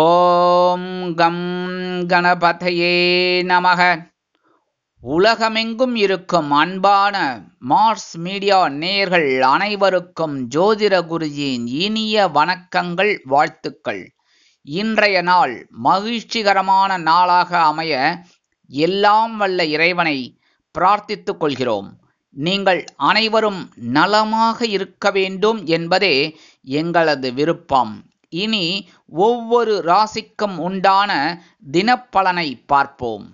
ஓம் come கணபதையே நமக. உலகமெங்கும் இருக்கும் அன்பான மார்ஸ் மீடியா நேயர்கள் அனைவருக்கும் ஜோதிட குருஜியின் இனிய வணக்கங்கள், வாழ்த்துக்கள். இன்றைய நாள் மகிழ்ச்சிகரமான நாளாக அமைய எல்லாம் வல்ல இறைவனை பிரார்த்தித்துக் கொள்கிறோம். நீங்கள் அனைவரும் நலமாக இருக்க வேண்டும் என்பதே எங்களது விருப்பம். இனி ஒவ்வொரு ராசிக்கும் உண்டான தினப்பலனை பார்ப்போம்.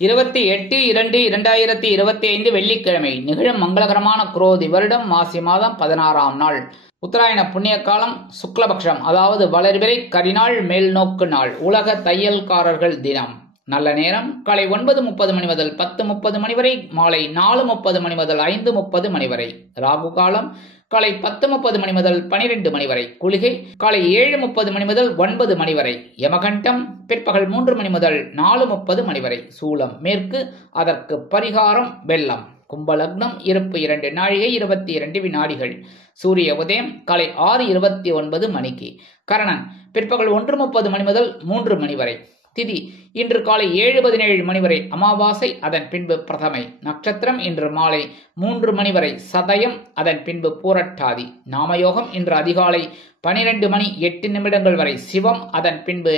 28/2/2025 வெள்ளிக்கிழமை நிகழும் மங்களகரமான குரோதி வருடம் மாசி மாதம் 16ஆம் நாள், உத்தராயண புண்ணிய காலம், சுக்லபக்ஷம், அதாவது வளர்பிறை கரிநாள், மேல் நோக்கு நாள், உலக தையல்காரர்கள் தினம். நல்ல நேரம் காலை 9:30 மணி முதல் 10:30 மணி வரை, மாலை 4:30 மணி முதல் 5:30 மணி வரை. ராகு காலம் காலை 10:30 மணி முதல் 12 மணி வரை. குளிகை காலை 7:30 மணி முதல் 9 மணி வரை. யமகண்டம் பிற்பகல் 3 மணி முதல் 4:30 மணி வரை. சூலம் மேற்கு, அதற்கு பரிகாரம் வெள்ளம். கும்பலக்னம் இருப்பு 2 நாழிகை 22 வினாடிகள். சூரிய உதயம் காலை 6:29 மணிக்கு. கரணன் பிற்பகல் 1:30 மணி முதல் 3 மணி வரை. திதி இன்று காலை 7:17 மணி வரை அமாவாசை, அதன் பின்பு பிரதமை. நட்சத்திரம் இன்று மாலை 3 மணி வரை சதயம், அதன் பின்பு பூரட்டாதி. நாமயோகம் இன்று அதிகாலை 12 மணி 8 நிமிடங்கள் வரை சிவம், அதன் பின்பு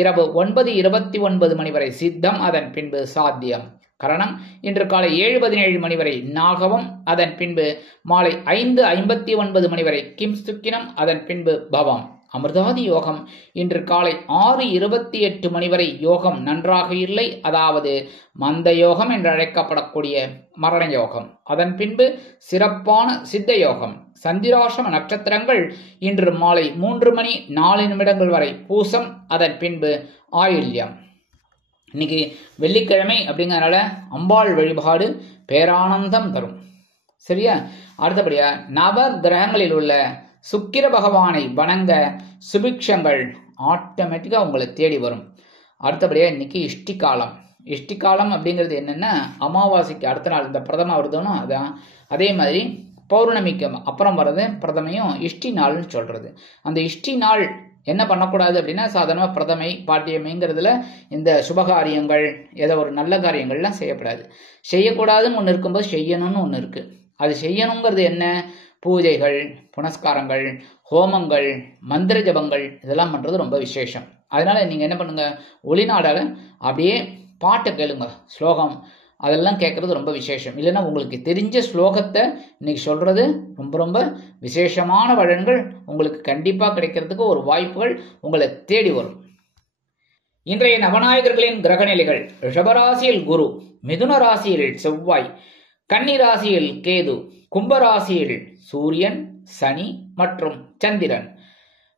இரவு 9:29 மணி வரை சித்தம், அதன் பின்பு சாத்தியம். கரணம் இன்று காலை 7:17 மணி வரை நாகவம், அதன் பின்பு மாலை 5:59 மணி வரை கிம்சுக்கினம், அதன் பின்பு பவம். அமிர்தாதி யோகம் இன்று காலை 6:28 மணி வரை யோகம் நன்றாக இல்லை, அதாவது மந்த யோகம் என்று அழைக்கப்படக்கூடிய மரண யோகம். அதன் பின்பு சிறப்பான சித்த யோகம். சந்திராசிரம நட்சத்திரங்கள் இன்று மாலை 3 மணி 4 நிமிடங்கள் வரை பூசம், அதன் பின்பு ஆயில்யம். இன்னைக்கு வெள்ளிக்கிழமை அப்படிங்கிறதுனால அம்பாள் வழிபாடு பேரானந்தம் தரும். சரியா? அடுத்தபடியா நவ கிரகங்களில் உள்ள சுக்கிர பகவானை வணங்க சுபிக்ஷங்கள் ஆட்டோமேட்டிக்கா உங்களை தேடி வரும். அடுத்தபடியா இன்னைக்கு இஷ்டி காலம். இஷ்டி காலம் அப்படிங்கிறது என்னன்னா, அமாவாசைக்கு அடுத்த நாள் இந்த பிரதம வருதனும் அதான், அதே மாதிரி பௌர்ணமிக்கு அப்புறம் வர்றது பிரதமையும் இஷ்டி நாள்னு சொல்றது. அந்த இஷ்டி நாள் என்ன பண்ணக்கூடாது அப்படின்னா, சாதாரணமாக பிரதமை பாட்டியமைங்கிறதுல இந்த சுபகாரியங்கள் ஏதோ ஒரு நல்ல காரியங்கள்லாம் செய்யப்படாது. செய்யக்கூடாதுன்னு ஒன்று இருக்கும்போது செய்யணும்னு ஒன்று இருக்கு. அது செய்யணுங்கிறது என்ன? பூஜைகள், புனஸ்காரங்கள், ஹோமங்கள், மந்திர ஜபங்கள் இதெல்லாம் பண்றது ரொம்ப விசேஷம். அதனால நீங்க என்ன பண்ணுங்க, ஒளிநாடால அப்படியே பாட்டை கேளுங்க, ஸ்லோகம் அதெல்லாம் கேட்கறது ரொம்ப விசேஷம். இல்லைன்னா உங்களுக்கு தெரிஞ்ச ஸ்லோகத்தை இன்னைக்கு சொல்றது ரொம்ப ரொம்ப விசேஷமான பலன்கள் உங்களுக்கு கண்டிப்பா கிடைக்கிறதுக்கு ஒரு வாய்ப்புகள் உங்களை தேடி வரும். இன்றைய நவநாயகர்களின் கிரகநிலைகள்: ரிஷபராசியில் குரு, மிதுன ராசியில் செவ்வாய், கன்னி ராசியில் கேது, கும்பராசியில் சூரியன், சனி மற்றும் சந்திரன்,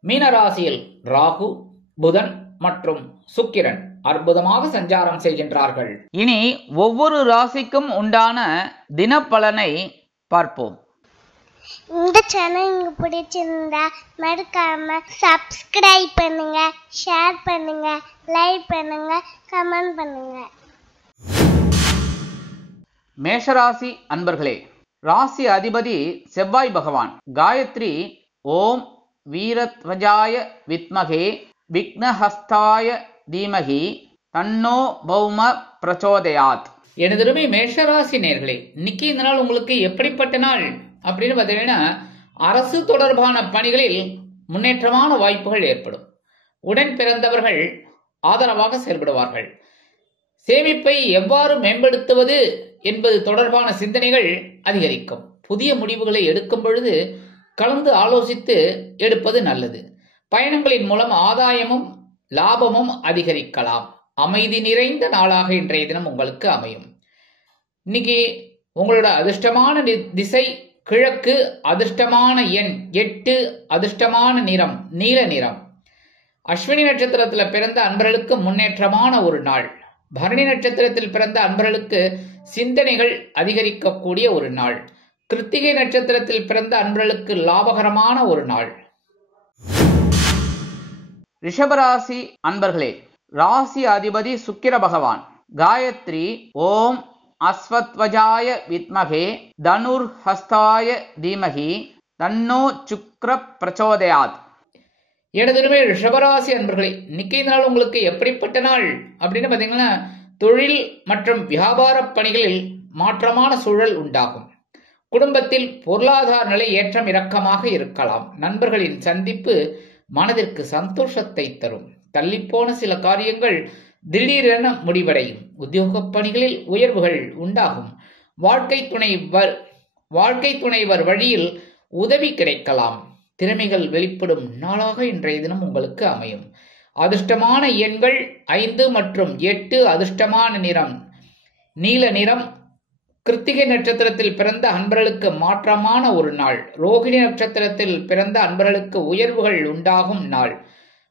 மீனராசியில் ராகு, புதன் மற்றும் சுக்கிரன் அற்புதமாக சஞ்சாரம் செய்கின்றார்கள். இனி ஒவ்வொரு ராசிக்கும் உண்டான தினப்பலனை பார்ப்போம். இந்த சேனல் உங்களுக்கு பிடிச்சிருந்தா மறக்காம சப்ஸ்கிரைப் பண்ணுங்க, ஷேர் பண்ணுங்க, லைக் பண்ணுங்க, கமெண்ட் பண்ணுங்க. மேஷராசி அன்பர்களே, ராசி அதிபதி செவ்வாய் பகவான். காயத்ரி ஓம் வீரத்வஜாய வித்மகே விக்னஹஸ்தாய தீமகி தன்னோ பௌம பிரச்சோதயாத். எனதருமை மேஷராசி நேயர்களே, இன்னைக்கு இந்த நாள் உங்களுக்கு எப்படிப்பட்ட நாள் அப்படின்னு பார்த்தீங்கன்னா, அரசு தொடர்பான பணிகளில் முன்னேற்றமான வாய்ப்புகள் ஏற்படும். உடன் பிறந்தவர்கள் ஆதரவாக செயல்படுவார்கள். சேமிப்பை எவ்வாறு மேம்படுத்துவது என்பது தொடர்பான சிந்தனைகள் அதிகரிக்கும். புதிய முடிவுகளை எடுக்கும் பொழுது கலந்து ஆலோசித்து எடுப்பது நல்லது. பயணங்களின் மூலம் ஆதாயமும் லாபமும் அதிகரிக்கலாம். அமைதி நிறைந்த நாளாக இன்றைய தினம் உங்களுக்கு அமையும். இன்னைக்கு உங்களோட அதிர்ஷ்டமான திசை கிழக்கு, அதிர்ஷ்டமான எண் 8, அதிர்ஷ்டமான நிறம் நீல நிறம். அஸ்வினி நட்சத்திரத்தில் பிறந்த அன்பர்களுக்கு முன்னேற்றமான ஒரு நாள். பரணி நட்சத்திரத்தில் பிறந்த அன்பர்களுக்கு சிந்தனைகள் அதிகரிக்கக்கூடிய ஒரு நாள். கிருத்திகை நட்சத்திரத்தில் பிறந்த அன்பர்களுக்கு லாபகரமான ஒரு நாள். ரிஷபராசி அன்பர்களே, ராசி அதிபதி சுக்கிர பகவான். காயத்ரி ஓம் அஸ்வத்வஜாய வித்மகே தனுர்ஹஸ்தாய தீமகி தன்னோ சுக்ர பிரச்சோதயாத். எனதுமே ரிஷபராசி அன்பர்களே, இன்னைக்கு நாள் உங்களுக்கு எப்படிப்பட்ட நாள் அப்படின்னு பாத்தீங்கன்னா, தொழில் மற்றும் வியாபார பணிகளில் மாற்றமான சூழல் உண்டாகும். குடும்பத்தில் பொருளாதார நிலை ஏற்றம் இறக்கமாக இருக்கலாம். நண்பர்களின் சந்திப்பு மனதிற்கு சந்தோஷத்தை தரும். தள்ளிப்போன சில காரியங்கள் திடீரென முடிவடையும். உத்தியோக பணிகளில் உயர்வுகள் உண்டாகும். வாழ்க்கை துணைவர் வழியில் உதவி கிடைக்கலாம். திறமைகள் வெளிப்படும் நாளாக இன்றைய தினம் உங்களுக்கு அமையும். அதிர்ஷ்டமான எண்கள் 5 மற்றும் 8. அதிர்ஷ்டமான நிறம் நீல நிறம். கிருத்திகை நட்சத்திரத்தில் பிறந்த அன்பர்களுக்கு மாற்றமான ஒரு நாள். ரோகிணி நட்சத்திரத்தில் பிறந்த அன்பர்களுக்கு உயர்வுகள் உண்டாகும் நாள்.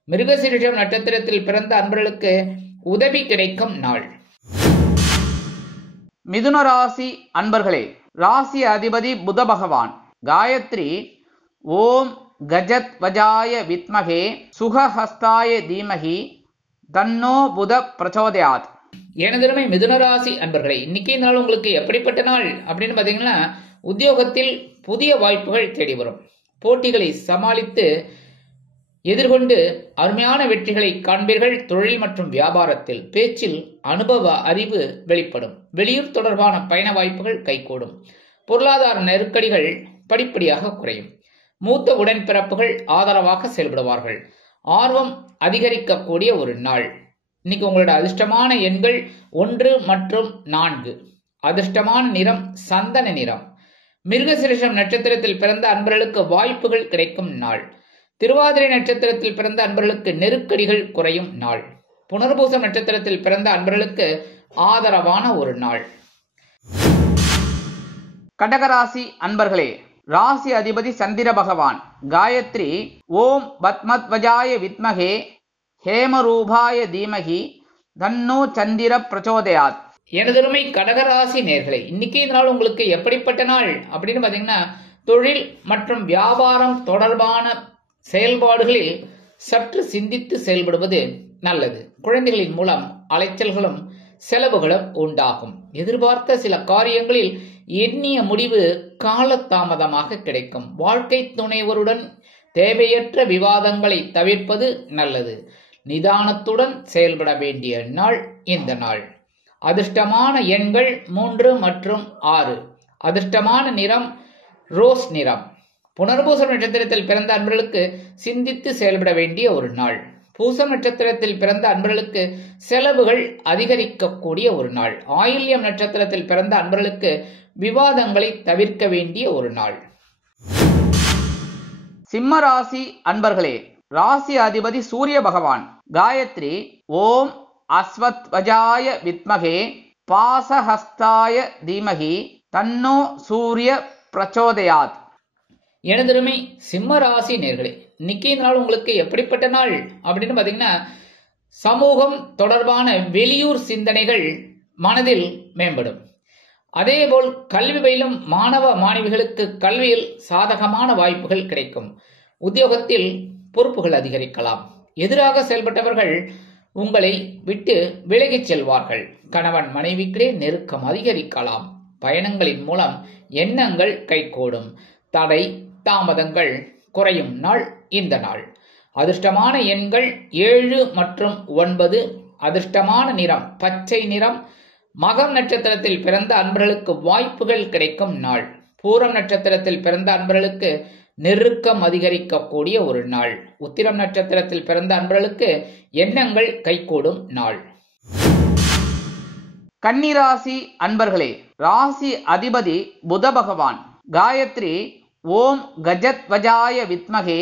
மிருகசீரிஷம் நட்சத்திரத்தில் பிறந்த அன்பர்களுக்கு உதவி கிடைக்கும் நாள். மிதுன ராசி அன்பர்களே, ராசி அதிபதி புத பகவான். காயத்ரி ஓம் கஜத் வஜாய வித்மகே சுகஹஸ்தாய தீமகி தன்னோ புத பிரச்சோதயாத். எனதருமை மிதுன ராசி அன்பர்களே, இன்னைக்கு நாள் உங்களுக்கு எப்படிப்பட்ட நாள் அப்படின்னு பாத்தீங்கன்னா, உத்தியோகத்தில் புதிய வாய்ப்புகள் தேடி வரும். போட்டிகளை சமாளித்து எதிர்கொண்டு அருமையான வெற்றிகளை காண்பீர்கள். தொழில் மற்றும் வியாபாரத்தில் பேச்சில் அனுபவ அறிவு வெளிப்படும். வெளியூர் தொடர்பான பயண வாய்ப்புகள் கைகூடும். பொருளாதார நெருக்கடிகள் படிப்படியாக குறையும். மூத்த உடன்பிறப்புகள் ஆதரவாக செயல்படுவார்கள். ஆர்வம் அதிகரிக்கக்கூடிய ஒரு நாள். இன்னைக்கு உங்களோட அதிர்ஷ்டமான எண்கள் 1 மற்றும் 4. அதிர்ஷ்டமான நிறம் சந்தன நிறம். மிருகசீரிஷம் நட்சத்திரத்தில் பிறந்த அன்பர்களுக்கு வாய்ப்புகள் கிடைக்கும் நாள். திருவாதிரை நட்சத்திரத்தில் பிறந்த அன்பர்களுக்கு நெருக்கடிகள் குறையும் நாள். புனர்பூசம் நட்சத்திரத்தில் பிறந்த அன்பர்களுக்கு ஆதரவான ஒரு நாள். கடகராசி அன்பர்களே, ராசி அதிபதி சந்திர பகவான். காயத்ரி ஓம் பத்மத்வஜாய வித்மகே ஹேமரூபாய தீமகி தன்னோ சந்திர பிரச்சோதயாத். எனதருமை கடகராசி நேர்களே, இன்னைக்கு நாள் உங்களுக்கு எப்படிப்பட்ட நாள் அப்படின்னு பாத்தீங்கன்னா, தொழில் மற்றும் வியாபாரம் தொடர்பான செயல்பாடுகளில் சற்று சிந்தித்து செயல்படுவது நல்லது. குழந்தைகளின் மூலம் அலைச்சல்களும் செலவுகளும் உண்டாகும். எதிர்பார்த்த சில காரியங்களில் எண்ணிய முடிவு காலதாமதமாக கிடைக்கும். வாழ்க்கை துணைவருடன் தேவையற்ற விவாதங்களை தவிர்ப்பது நல்லது. நிதானத்துடன் செயல்பட வேண்டிய நாள் இந்த நாள். அதிர்ஷ்டமான எண்கள் 3 மற்றும் 6. அதிர்ஷ்டமான நிறம் ரோஸ் நிறம். புனர்பூசம் நட்சத்திரத்தில் பிறந்த அன்பர்களுக்கு சிந்தித்து செயல்பட வேண்டிய ஒரு நாள். பூசம் நட்சத்திரத்தில் பிறந்த அன்பர்களுக்கு செலவுகள் அதிகரிக்கக்கூடிய ஒரு நாள். ஆயில்யம் நட்சத்திரத்தில் பிறந்த அன்பர்களுக்கு விவாதங்களை தவிர்க்க வேண்டிய ஒரு நாள். சிம்ம ராசி அன்பர்களே, ராசி அதிபதி சூரிய பகவான். காயத்ரி ஓம் அஸ்வத்வஜாய வித்மகே பாசஹஸ்தாய தீமகி தன்னோ சூரிய பிரச்சோதயாத். எனதருமை சிம்ம ராசி நேர்களே, இன்னைக்கு நாள் உங்களுக்கு எப்படிப்பட்ட நாள் அப்படின்னு பாத்தீங்கன்னா, சமூகம் தொடர்பான வெளியூர் சிந்தனைகள் மனதில் மேம்படும். அதேபோல் கல்வி பயிலும் மாணவ மாணவிகளுக்கு கல்வியில் சாதகமான வாய்ப்புகள் கிடைக்கும். உத்தியோகத்தில் பொறுப்புகள் அதிகரிக்கலாம். எதிராக செயல்பட்டவர்கள் உங்களை விட்டு விலகிச் செல்வார்கள். கணவன் மனைவிக்கிடையே நெருக்கம் அதிகரிக்கலாம். பயணங்களின் மூலம் எண்ணங்கள் கைகூடும். தடை தாமதங்கள் குறையும் நாள் இந்த நாள். அதிர்ஷ்டமான எண்கள் 7 மற்றும் 9. அதிர்ஷ்டமான நிறம் பச்சை நிறம். மகம் நட்சத்திரத்தில் பிறந்த அன்பர்களுக்கு வாய்ப்புகள் கிடைக்கும் நாள். பூரம் நட்சத்திரத்தில் பிறந்த அன்பர்களுக்கு நெருக்கம் அதிகரிக்கக்கூடிய ஒரு நாள். உத்திரம் நட்சத்திரத்தில் பிறந்த அன்பர்களுக்கு எண்ணங்கள் கைகூடும் நாள். கன்னிராசி அன்பர்களே, ராசி அதிபதி புத பகவான். காயத்ரி ஓம் கஜத்வஜாய வித்மகே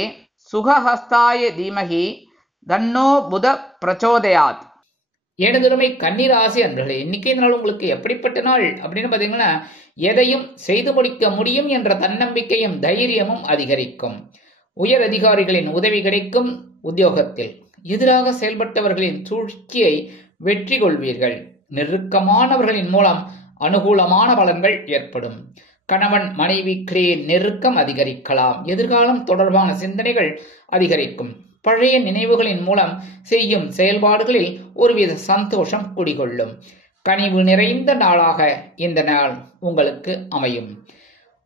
சுகஹஸ்தாய தீமகி தன்னோ புத பிரச்சோதயாத். எனதுமை கன்னிராசி அன்பர்களே, இன்னைக்கு நாள் உங்களுக்கு எப்படிப்பட்ட நாள் அப்படின்னு பாத்தீங்கன்னா, எதையும் செய்து முடிக்க முடியும் என்ற தன்னம்பிக்கையும் தைரியமும் அதிகரிக்கும். உயர் அதிகாரிகளின் உதவி கிடைக்கும். உத்தியோகத்தில் எதிராக செயல்பட்டவர்களின் சூழ்ச்சியை வெற்றி கொள்வீர்கள். நெருக்கமானவர்களின் மூலம் அனுகூலமான பலன்கள் ஏற்படும். கணவன் மனைவிக்கிடையே நெருக்கம் அதிகரிக்கலாம். எதிர்காலம் தொடர்பான சிந்தனைகள் அதிகரிக்கும். பழைய நினைவுகளின் மூலம் செய்யும் செயல்பாடுகளில் ஒருவித சந்தோஷம் குடிகொள்ளும். கனிவு நிறைந்த நாளாக இந்த நாள் உங்களுக்கு அமையும்.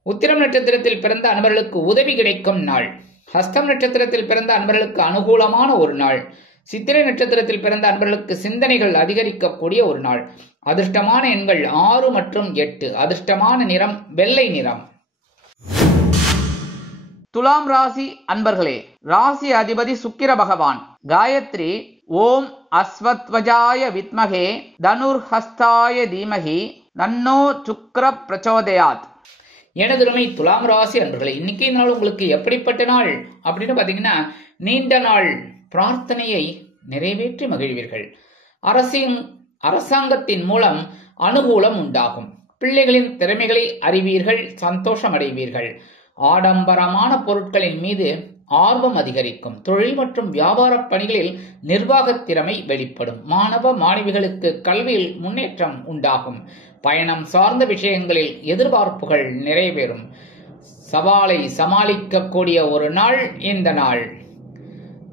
உத்திரம் நட்சத்திரத்தில் பிறந்த அன்பர்களுக்கு உதவி கிடைக்கும் நாள். ஹஸ்தம் நட்சத்திரத்தில் பிறந்த அன்பர்களுக்கு அனுகூலமான ஒரு நாள். சித்திரை நட்சத்திரத்தில் பிறந்த அன்பர்களுக்கு சிந்தனைகள் அதிகரிக்கக்கூடிய ஒரு நாள். அதிர்ஷ்டமான எண்கள் 6 மற்றும் 8. அதிர்ஷ்டமான நிறம் வெள்ளை நிறம். துலாம் ராசி அன்பர்களே, ராசி அதிபதி சுக்கிர பகவான். காயத்ரி ஓம் அஸ்வத்வஜாய வித்மகே தனுர்ஹஸ்தாய தீமகி தன்னோ சுக்ர பிரச்சோதயாத். எனதுமை துலாம் ராசி அன்பர்களே, இன்னைக்கு நாள் உங்களுக்கு எப்படிப்பட்ட நாள் அப்படின்னு பாத்தீங்கன்னா, நீண்ட நாள் பிரார்த்தனையை நிறைவேற்றி மகிழ்வீர்கள். அரசாங்கத்தின் மூலம் அனுகூலம் உண்டாகும். பிள்ளைகளின் திறமைகளை அறிவீர்கள், சந்தோஷம் அடைவீர்கள். ஆடம்பரமான பொருட்களின் மீது ஆர்வம் அதிகரிக்கும். தொழில் மற்றும் வியாபார பணிகளில் நிர்வாக திறமை வெளிப்படும். மாணவ மாணவிகளுக்கு கல்வியில் முன்னேற்றம் உண்டாகும். பயணம் சார்ந்த விஷயங்களில் எதிர்பார்ப்புகள் நிறைவேறும். சவாலை சமாளிக்கக்கூடிய ஒரு நாள் இந்த நாள்.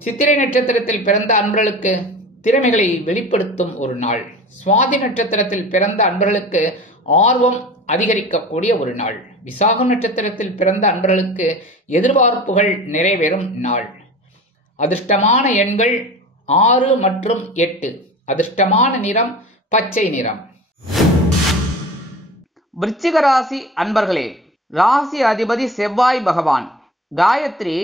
சித்திரை நட்சத்திரத்தில் பிறந்த அன்பர்களுக்கு திறமைகளை வெளிப்படுத்தும் ஒரு நாள். சுவாதி நட்சத்திரத்தில் பிறந்த அன்பர்களுக்கு ஆர்வம் அதிகரிக்கக்கூடிய ஒரு நாள். விசாகம் நட்சத்திரத்தில் பிறந்த அன்பர்களுக்கு எதிர்பார்ப்புகள் நிறைவேறும் நாள். அதிர்ஷ்டமான எண்கள் 6 மற்றும் 8. அதிர்ஷ்டமான நிறம் பச்சை நிறம். விருச்சிக ராசி அன்பர்களே, ராசி அதிபதி செவ்வாய் பகவான். காயத்ரி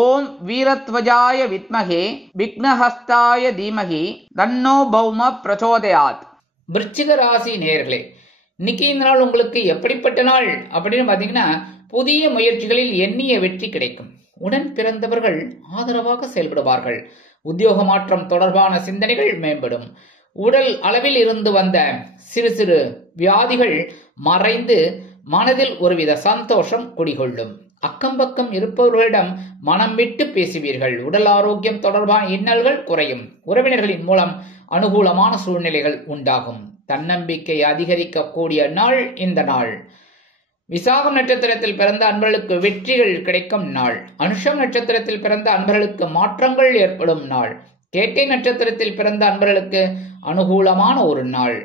ஓம் வீரத்வஜாய வித்மகே விக்னஹஸ்தாய தீமகி தன்னோ பௌம பிரச்சோதயாத். விருச்சிக ராசி நேயர்களே, இன்னைக்கு இந்த நாள் உங்களுக்கு எப்படிப்பட்ட நாள் அப்படின்னு பாத்தீங்கன்னா, புதிய முயற்சிகளில் எண்ணிய வெற்றி கிடைக்கும். உடன் பிறந்தவர்கள் ஆதரவாக செயல்படுவார்கள். உத்தியோக மாற்றம் தொடர்பான சிந்தனைகள் மேம்படும். உடல் அளவில் இருந்து வந்த சிறு சிறு வியாதிகள் மறைந்து மனதில் ஒருவித சந்தோஷம் குடிகொள்ளும். அக்கம்பக்கம் இருப்பவர்களிடம் மனம் விட்டு பேசுவீர்கள். உடல் ஆரோக்கியம் தொடர்பான இன்னல்கள் குறையும். உறவினர்களின் மூலம் அனுகூலமான சூழ்நிலைகள் உண்டாகும். தன்னம்பிக்கை அதிகரிக்கக்கூடிய நாள் இந்த நாள். விசாகம் நட்சத்திரத்தில் பிறந்த அன்பர்களுக்கு வெற்றிகள் கிடைக்கும் நாள். அனுஷம் நட்சத்திரத்தில் பிறந்த அன்பர்களுக்கு மாற்றங்கள் ஏற்படும் நாள். கேட்டை நட்சத்திரத்தில் பிறந்த அன்பர்களுக்கு அனுகூலமான ஒரு நாள்.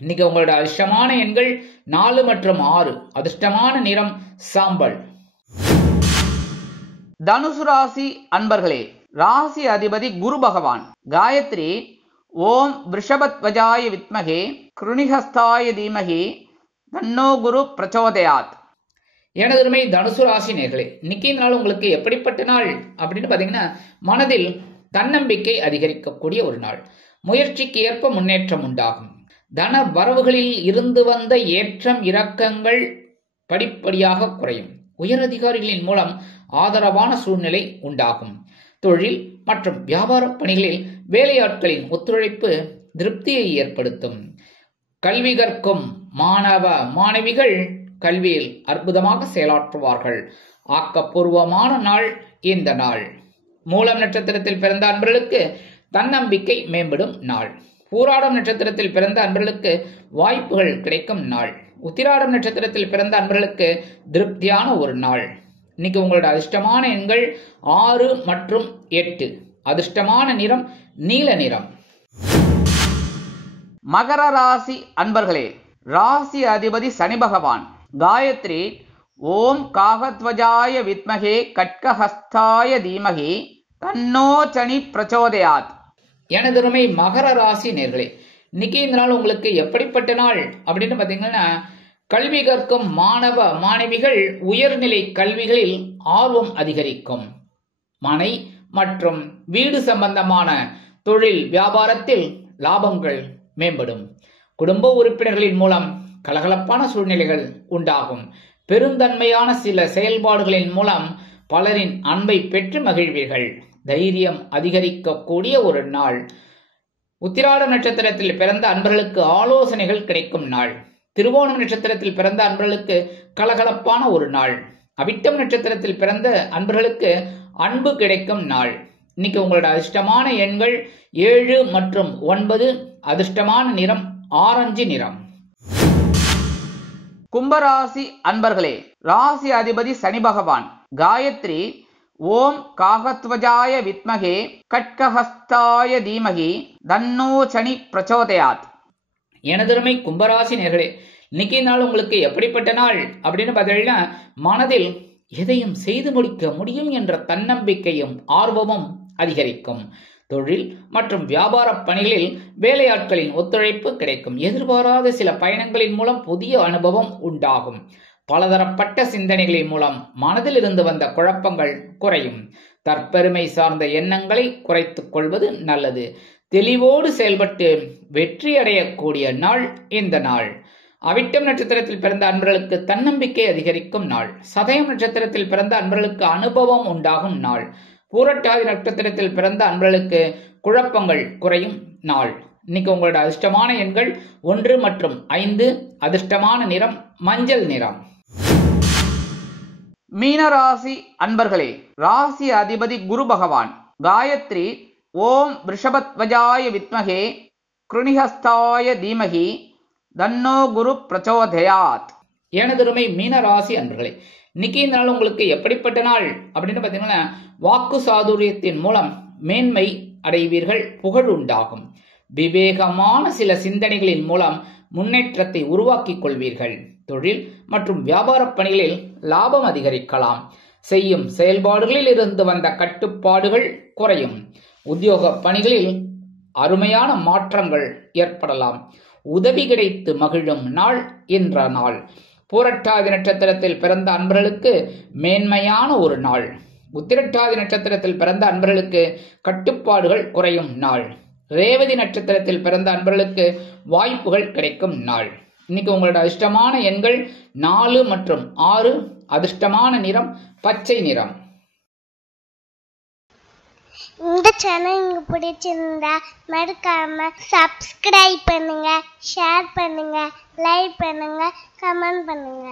இன்னைக்கு உங்களோட அதிர்ஷ்டமான எண்கள் 4 மற்றும் 6. அதிர்ஷ்டமான நிறம் சாம்பல். தனுசு ராசி அன்பர்களே, ராசி அதிபதி குரு பகவான். காயத்ரி ஓம் விருஷபத்வஜாய வித்மகே கிருணிஹஸ்தாய தீமகி தன்னோ குரு பிரச்சோதயாத். எனதுமை தனுசு ராசி நேர்களே, இன்னைக்கு நாள் உங்களுக்கு எப்படிப்பட்ட நாள் அப்படின்னு பாத்தீங்கன்னா, மனதில் தன்னம்பிக்கை அதிகரிக்கக்கூடிய ஒரு நாள். முயற்சிக்கு ஏற்ப முன்னேற்றம் உண்டாகும். தன வரவுகளில் இருந்து வந்த ஏற்றம் இறக்கங்கள் படிப்படியாக குறையும். உயரதிகாரிகளின் மூலம் ஆதரவான சூழ்நிலை உண்டாகும். தொழில் மற்றும் வியாபார பணிகளில் வேலையாட்களின் ஒத்துழைப்பு திருப்தியை ஏற்படுத்தும். கல்வி கற்கும் மாணவ மாணவிகள் கல்வியில் அற்புதமாக செயலாற்றுவார்கள். ஆக்கப்பூர்வமான நாள் இந்த நாள். மூலம் நட்சத்திரத்தில் பிறந்த அன்பர்களுக்கு தன்னம்பிக்கை மேம்படும் நாள். பூராடம் நட்சத்திரத்தில் பிறந்த அன்பர்களுக்கு வாய்ப்புகள் கிடைக்கும் நாள். உத்திராடம் நட்சத்திரத்தில் பிறந்த அன்பர்களுக்கு திருப்தியான ஒரு நாள். இன்னைக்கு உங்களோட அதிர்ஷ்டமான எண்கள் 6 மற்றும் 8. அதிர்ஷ்டமான நிறம் நீல நிறம். மகர ராசி அன்பர்களே, ராசி அதிபதி சனி பகவான். காயத்ரி ஓம் காகத்வஜாய வித்மகே கட்கஹஸ்தாய தீமகி தன்னோ சனி பிரச்சோதயாத். எனதுமை மகர ராசி நேர்களே, இன்னைக்கு இந்த நாள் உங்களுக்கு எப்படிப்பட்ட நாள் அப்படின்னு பாத்தீங்கன்னா, கல்வி கற்கும் மாணவ மாணவிகள் உயர்நிலை கல்விகளில் ஆர்வம் அதிகரிக்கும். மனை மற்றும் வீடு சம்பந்தமான தொழில் வியாபாரத்தில் லாபங்கள் மேம்படும். குடும்ப உறுப்பினர்களின் மூலம் கலகலப்பான சூழ்நிலைகள் உண்டாகும். பெருந்தன்மையான சில செயல்பாடுகளின் மூலம் பலரின் அன்பை பெற்று மகிழ்வீர்கள். தைரியம் அதிகரிக்கக்கூடிய ஒரு நாள். உத்திராடம் நட்சத்திரத்தில் பிறந்த அன்பர்களுக்கு ஆலோசனைகள் கிடைக்கும் நாள். திருவோணம் நட்சத்திரத்தில் பிறந்த அன்பர்களுக்கு கலகலப்பான ஒரு நாள். அவிட்டம் நட்சத்திரத்தில் பிறந்த அன்பர்களுக்கு அன்பு கிடைக்கும் நாள். இன்னைக்கு உங்களோட அதிர்ஷ்டமான எண்கள் 7 மற்றும் 9. அதிர்ஷ்டமான நிறம் ஆரஞ்சு நிறம். கும்பராசி அன்பர்களே, ராசி அதிபதி சனி பகவான். காயத்ரி ஓம் காகத்வஜாய வித்மகே கட்கஹஸ்தாய தீமகி தன்னோ சனி பிரச்சோதயாத். எனதருமை கும்பராசி நேர்களே, இன்னைக்கு நாள் உங்களுக்கு எப்படிப்பட்ட நாள் அப்படின்னு பார்த்தீங்கன்னா, மனதில் எதையும் செய்து முடிக்க முடியும் என்ற தன்னம்பிக்கையும் ஆர்வமும் அதிகரிக்கும். தொழில் மற்றும் வியாபார பணிகளில் வேலையாட்களின் ஒத்துழைப்பு கிடைக்கும். எதிர்பாராத சில பயணங்களின் மூலம் புதிய அனுபவம் உண்டாகும். பலதரப்பட்ட சிந்தனைகளின் மூலம் மனதில் இருந்து வந்த குழப்பங்கள் குறையும். தற்பெருமை சார்ந்த எண்ணங்களை குறைத்துக் கொள்வது நல்லது. தெளிவோடு செயல்பட்டு வெற்றி அடையக்கூடிய நாள் இந்த நாள். அவிட்டம் நட்சத்திரத்தில் பிறந்த அன்பர்களுக்கு தன்னம்பிக்கை அதிகரிக்கும் நாள். சதயம் நட்சத்திரத்தில் பிறந்த அன்பர்களுக்கு அனுபவம் உண்டாகும் நாள். பூரட்டாதி நட்சத்திரத்தில் பிறந்த அன்பர்களுக்கு குழப்பங்கள் குறையும் நாள். இன்னைக்கு உங்களோட அதிர்ஷ்டமான எண்கள் 1 மற்றும் 5. அதிர்ஷ்டமான நிறம் மஞ்சள் நிறம். மீனராசி அன்பர்களே, ராசி அதிபதி குரு பகவான். காயத்ரி ஓம் ரிஷபத்வஜாய வித்மகே கிருணிஹஸ்தாய தீமகி தன்னோ குரு பிரச்சோதயாத். எனதருமை மீனராசி அன்பர்களே, இன்னைக்கு இந்த நாள் உங்களுக்கு எப்படிப்பட்ட நாள் அப்படின்னு பார்த்தீங்கன்னா, வாக்கு சாதுரியத்தின் மூலம் மேன்மை அடைவீர்கள், புகழ் உண்டாகும். விவேகமான சில சிந்தனைகளின் மூலம் முன்னேற்றத்தை உருவாக்கிக் கொள்வீர்கள். தொழில் மற்றும் வியாபார பணிகளில் லாபம் அதிகரிக்கலாம். செய்யும் செயல்பாடுகளில் இருந்து வந்த கட்டுப்பாடுகள் குறையும். உத்தியோக பணிகளில் அருமையான மாற்றங்கள் ஏற்படலாம். உதவி கிடைத்து மகிழும் நாள் என்ற நாள். பூரட்டாதி நட்சத்திரத்தில் பிறந்த அன்பர்களுக்கு மேன்மையான ஒரு நாள். உத்திரட்டாதி நட்சத்திரத்தில் பிறந்த அன்பர்களுக்கு கட்டுப்பாடுகள் குறையும் நாள். ரேவதி நட்சத்திரத்தில் பிறந்த அன்பர்களுக்கு வாய்ப்புகள் கிடைக்கும் நாள். இன்னைக்கு உங்களோட அதிர்ஷ்டமான எண்கள் 4 மற்றும் 6. அதிர்ஷ்டமான நிறம் பச்சை நிறம். இந்த சேனல் உங்களுக்கு பிடிச்சிருந்தா மறக்காம சப்ஸ்கிரைப் பண்ணுங்க, ஷேர் பண்ணுங்க, லைக் பண்ணுங்க, கமெண்ட் பண்ணுங்க.